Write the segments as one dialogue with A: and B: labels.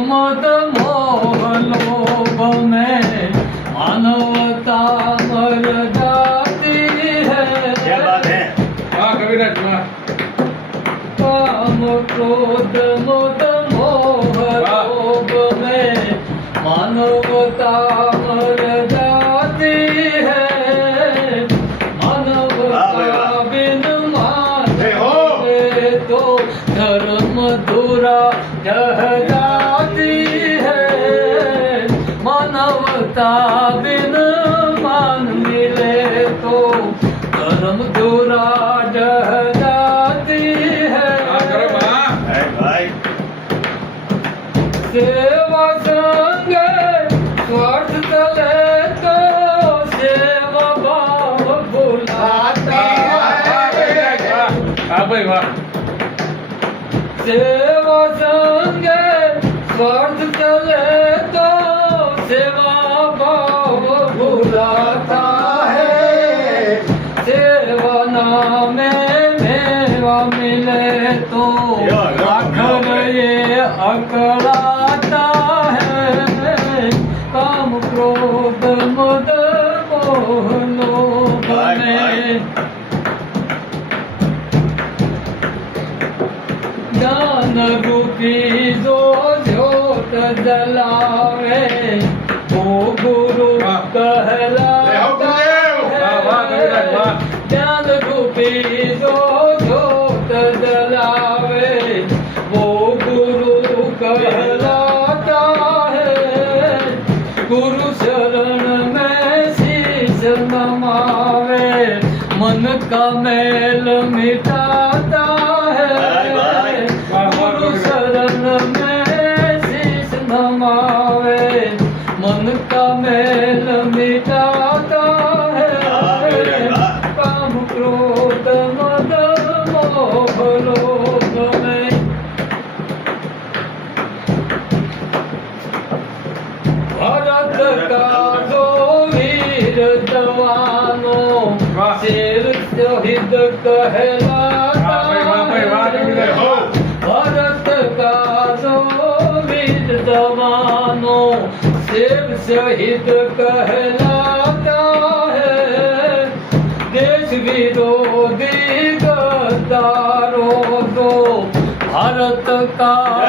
A: मद मोह लोभ में मानवता मर जाती है।
B: क्या बात है?
C: वाह कविराज वाह
A: काम क्रोध मद मोह लोभ में। मानवता मर जाती है। मानवता बिन मान तो धर्म दूरा जह नवता बिन मान मिले तो धर्म जाती है।
B: हाँ,
A: सेवा संग तो सेवा भाव
C: बुलाता
A: सेवा संग સેવા ભાવ ભૂલાતા હે સેવના મે મેવા મિલે
B: તો આખર
A: એ
B: અકળાતા
A: હે કામ ક્રોધ મદ મોહનો બને જ્ઞાન રૂપી
B: જો
A: જ્યોત જલા रूपी जो ज्योत जलावे वो गुरु कहलाता है गुरु शरण में शीश नमावे मन का मैल मिटाता
B: भाई, भाई।
A: है
C: वाह, वाह,
A: गुरु
C: कविराज।
A: शरण में शीश नमावे मन का मैल मिटाता
C: જગતવાનો
B: શેર
A: શહીદ કહેલા ભરત કાનો વીર જવાનો શેર શહીદ કહેલાતા હે. દેશ વિરોધી ગદ્દારો તો ભારત
B: કા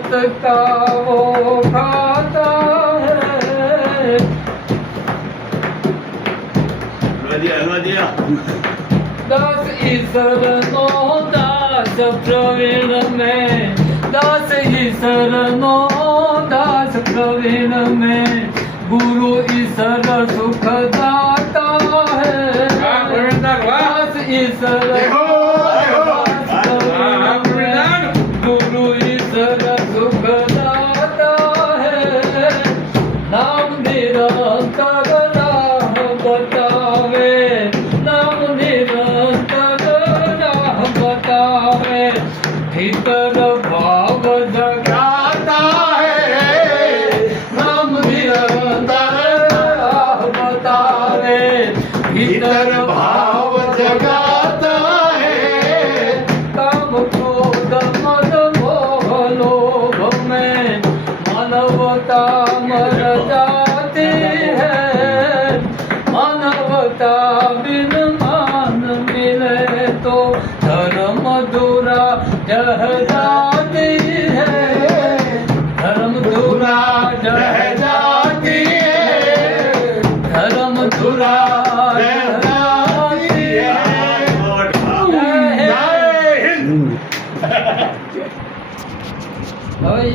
B: जगत
A: वो भ्राता है दास ईश्वर नो दास प्रवीण में दस ईश्वर नो दास प्रवीण में गुरु ईश्वर सुखदाता है दस ईश्वर बतावे भीतर भाव जगाता है। नाम निरंतर बतावे, भीतर भाव जगाता है। काम क्रोध, मद मोह में मानवता मर जाती है। मानवता बिन धुरा रह